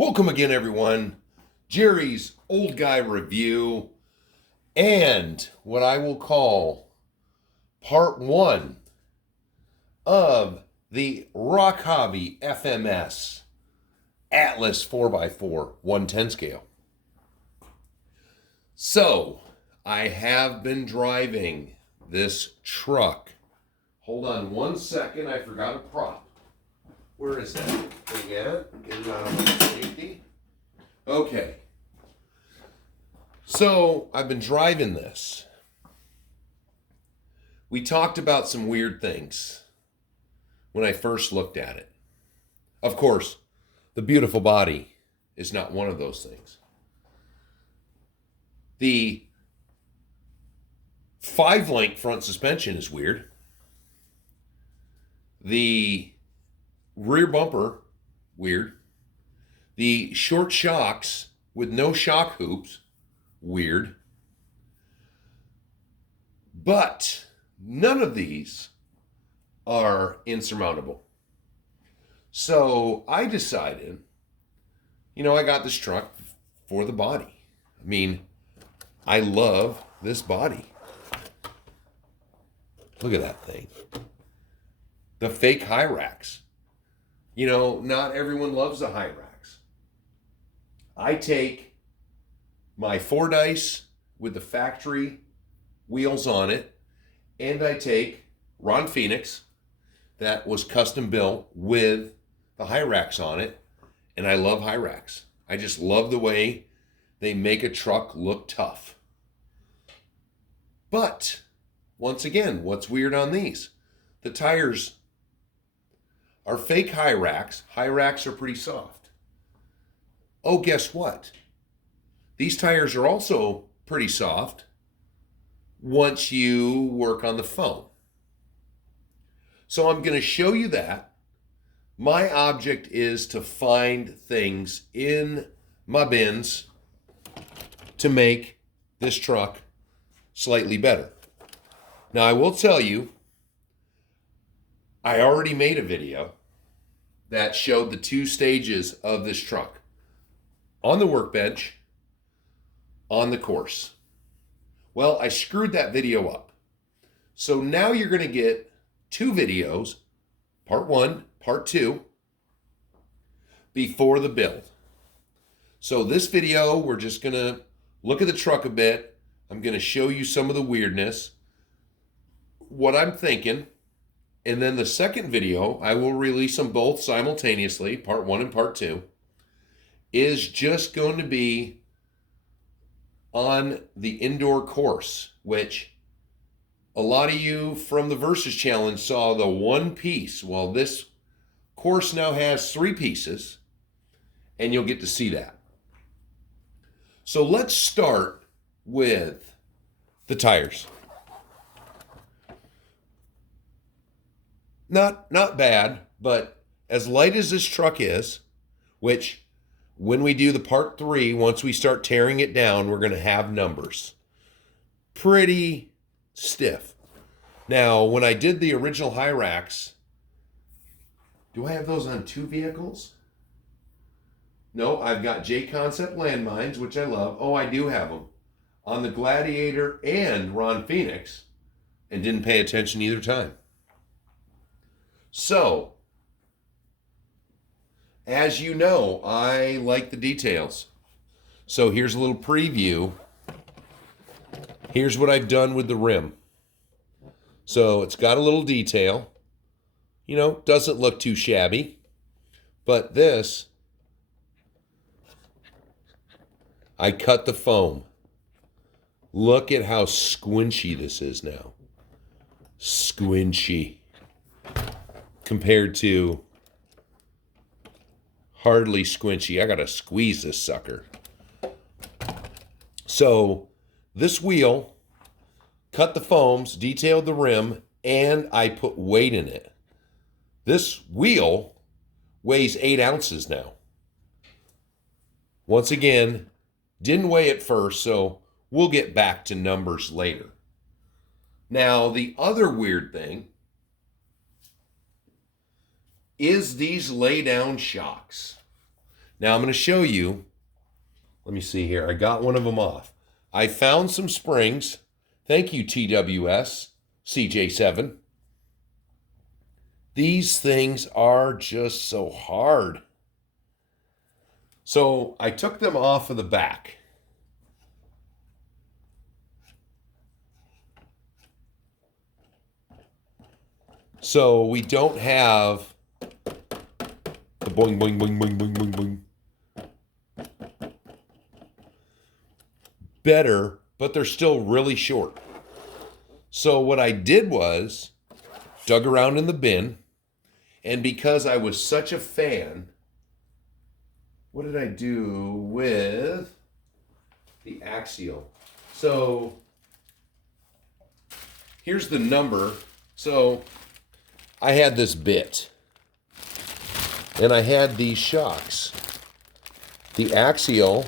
Welcome again, everyone. Jerry's Old Guy Review and what I will call part one of the Rock Hobby FMS Atlas 4x4 110 scale. So, I have been driving this truck. Hold on one second, I forgot a prop. Where is that thing at? Get it out of my safety. Okay. So, I've been driving this. We talked about some weird things when I first looked at it. Of course, the beautiful body is not one of those things. The 5-link front suspension is weird. The rear bumper, weird. The short shocks with no shock hoops, weird. But none of these are insurmountable. So I decided, I got this truck for the body. I mean, I love this body. Look at that thing. The fake high racks. Not everyone loves the high racks. I take my Fordyce with the factory wheels on it, and I take Ron Phoenix that was custom built with the high racks on it, and I love high racks. I just love the way they make a truck look tough. But, once again, what's weird on these? The tires are fake high racks. High racks are pretty soft. Oh, guess what? These tires are also pretty soft once you work on the foam. So I'm going to show you that. My object is to find things in my bins to make this truck slightly better. Now, I will tell you, I already made a video that showed the 2 stages of this truck. On the workbench, on the course. Well, I screwed that video up. So now you're going to get 2 videos, part 1, part 2, before the build. So this video, we're just going to look at the truck a bit. I'm going to show you some of the weirdness, what I'm thinking. And then the second video, I will release them both simultaneously, part 1 and part 2, is just going to be on the indoor course, which a lot of you from the Versus Challenge saw the 1 piece. Well, this course now has 3 pieces, and you'll get to see that. So let's start with the tires. Not bad, but as light as this truck is, which when we do the part 3, once we start tearing it down, we're going to have numbers. Pretty stiff. Now, when I did the original high racks, do I have those on 2 vehicles? No, I've got J-Concept landmines, which I love. Oh, I do have them on the Gladiator and Ron Phoenix, and didn't pay attention either time. So, as you know, I like the details. So here's a little preview. Here's what I've done with the rim. So it's got a little detail. Doesn't look too shabby. But this, I cut the foam. Look at how squinchy this is now. Squinchy. Compared to hardly squinchy. I gotta squeeze this sucker. So this wheel, cut the foams, detailed the rim, and I put weight in it. This wheel weighs 8 ounces now. Once again, didn't weigh it first, so we'll get back to numbers later. Now, the other weird thing is these lay down shocks. Now I'm going to show you. Let me see here. I got one of them off. I found some springs. Thank you, TWS CJ7. These things are just so hard. So I took them off of the back. So we don't have the boing, boing, boing, boing, boing, boing, boing. Better, but they're still really short. So what I did was dug around in the bin, and because I was such a fan, what did I do with the axial? So here's the number. So I had this bit, and I had these shocks. The axial,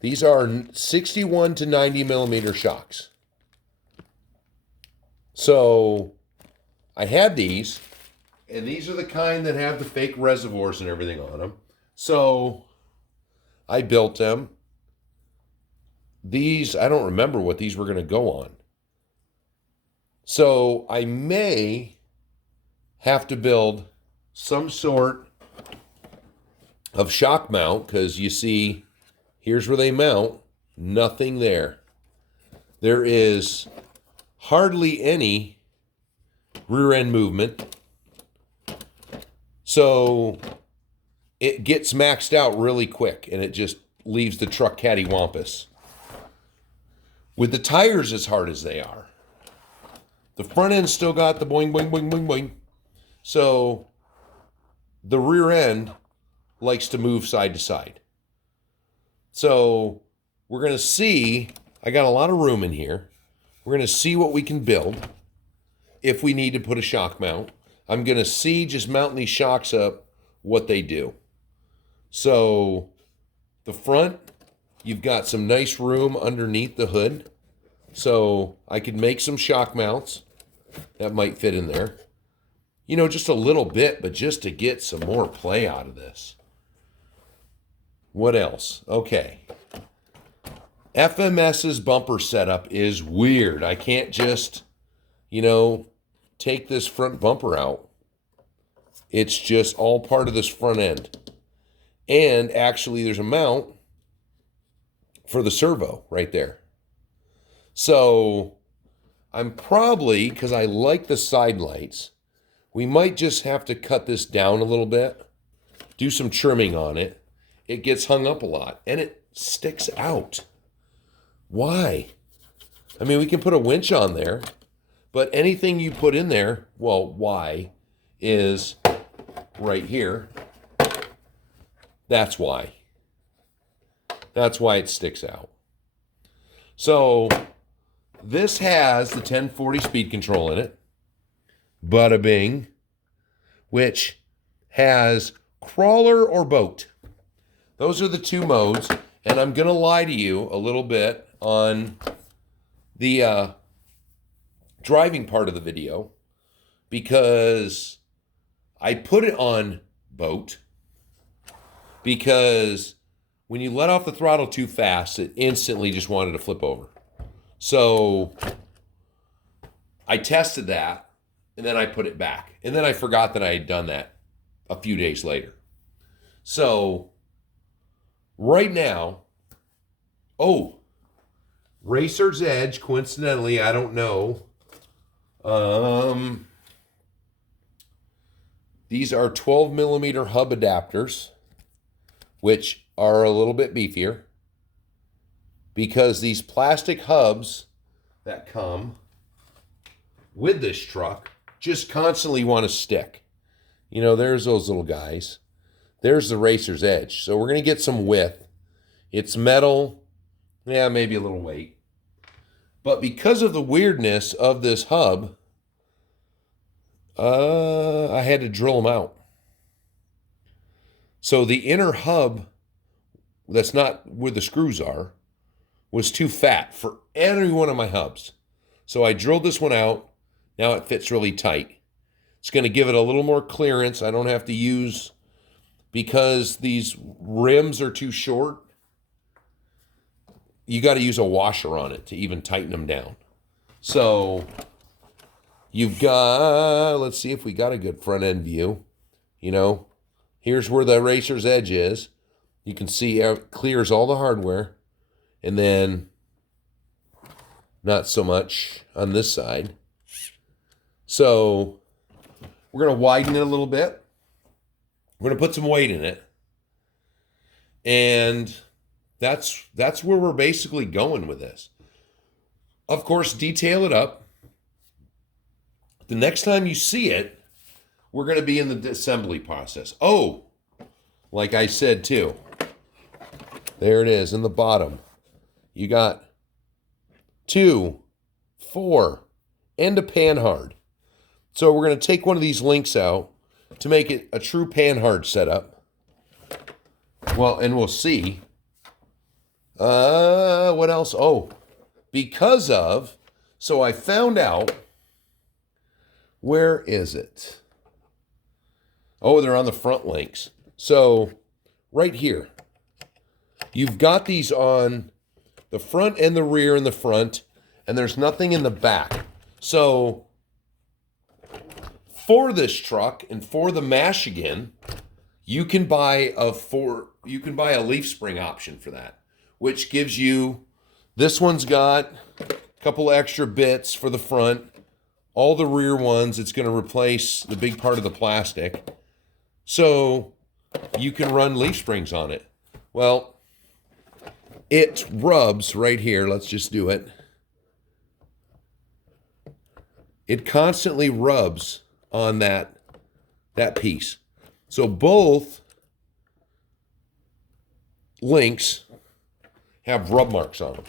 these are 61 to 90 millimeter shocks. So I had these, and these are the kind that have the fake reservoirs and everything on them. So I built them. These, I don't remember what these were going to go on. So I may have to build some sort of shock mount, because you see, here's where they mount. Nothing there. There is hardly any rear end movement. So it gets maxed out really quick, and it just leaves the truck cattywampus. With the tires as hard as they are, the front end still got the boing, boing, boing, boing, boing. So the rear end likes to move side to side. So we're going to see, I got a lot of room in here. We're going to see what we can build if we need to put a shock mount. I'm going to see, just mounting these shocks up, what they do. So the front, you've got some nice room underneath the hood. So I could make some shock mounts that might fit in there. You know, just a little bit, but just to get some more play out of this. What else? Okay. FMS's bumper setup is weird. I can't just, take this front bumper out. It's just all part of this front end. And actually, there's a mount for the servo right there. So I'm probably, because I like the side lights, we might just have to cut this down a little bit, do some trimming on it. It gets hung up a lot, and it sticks out. Why? I mean, we can put a winch on there, but anything you put in there, well, why, is right here. That's why. That's why it sticks out. So this has the 1040 speed control in it. Bada bing. Which has crawler or boat. Those are the two modes. And I'm going to lie to you a little bit on the driving part of the video, because I put it on boat because when you let off the throttle too fast, it instantly just wanted to flip over. So I tested that, and then I put it back. And then I forgot that I had done that a few days later. So right now, Racer's Edge, coincidentally, I don't know. These are 12 millimeter hub adapters, which are a little bit beefier, because these plastic hubs that come with this truck just constantly want to stick. There's those little guys. There's the Racer's Edge. So we're going to get some width. It's metal. Yeah, maybe a little weight. But because of the weirdness of this hub, I had to drill them out. So the inner hub, that's not where the screws are, was too fat for any one of my hubs. So I drilled this one out. Now it fits really tight. It's going to give it a little more clearance. I don't have to use because these rims are too short, you got to use a washer on it to even tighten them down. So you've got, let's see if we got a good front end view. You know, here's where the racer's edge is. You can see it clears all the hardware. And then not so much on this side. So we're going to widen it a little bit. We're going to put some weight in it. And that's where we're basically going with this. Of course, detail it up. The next time you see it, we're going to be in the assembly process. Oh, like I said too, there it is in the bottom. You got 2, 4, and a panhard. So we're going to take one of these links out to make it a true panhard setup. Well, and we'll see. What else? Oh, so I found out, where is it? Oh, they're on the front links. So right here, you've got these on the front and the rear and the front, and there's nothing in the back. So for this truck and for the Michigan, you can buy a leaf spring option for that, which gives you, this one's got a couple extra bits for the front. All the rear ones, it's going to replace the big part of the plastic. So you can run leaf springs on it. Well, it rubs right here. Let's just do it. It constantly rubs on that piece. So both links have rub marks on them.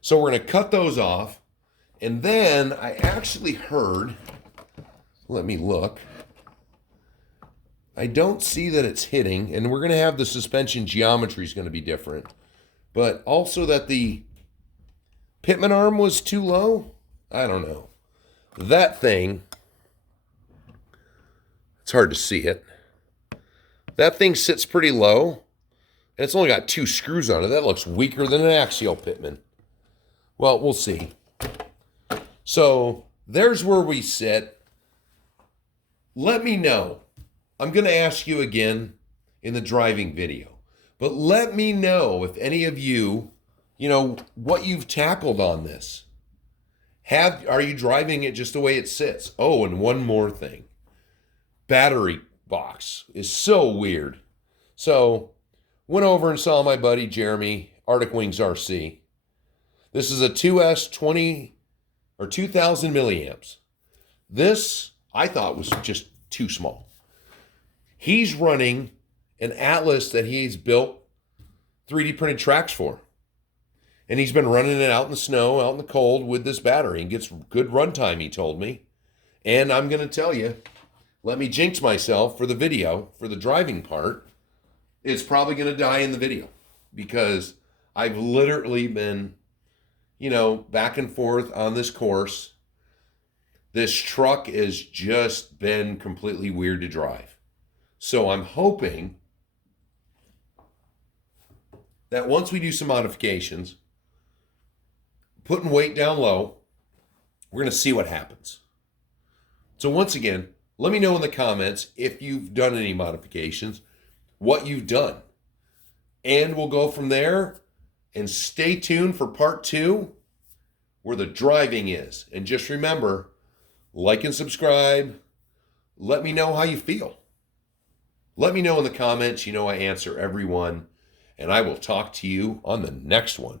So we're going to cut those off. And then I actually heard, let me look. I don't see that it's hitting, and we're going to have the suspension geometry is going to be different. But also that the pitman arm was too low. I don't know. That thing, it's hard to see it. That thing sits pretty low, and it's only got 2 screws on it. That looks weaker than an axial pitman. Well, we'll see. So there's where we sit. Let me know. I'm going to ask you again in the driving video, but let me know if any of you, what you've tackled on this. Are you driving it just the way it sits? Oh, and one more thing. Battery box is so weird. So went over and saw my buddy Jeremy, Arctic Wings RC. This is a 2S 2000 milliamps. This I thought was just too small. He's running an Atlas that he's built 3D printed tracks for. And he's been running it out in the snow, out in the cold with this battery and gets good runtime, he told me. And I'm going to tell you, let me jinx myself for the video, for the driving part. It's probably going to die in the video because I've literally been, back and forth on this course. This truck has just been completely weird to drive. So I'm hoping that once we do some modifications, putting weight down low, we're going to see what happens. So once again, let me know in the comments if you've done any modifications, what you've done. And we'll go from there, and stay tuned for part 2 where the driving is. And just remember, like and subscribe. Let me know how you feel. Let me know in the comments. I answer everyone, and I will talk to you on the next one.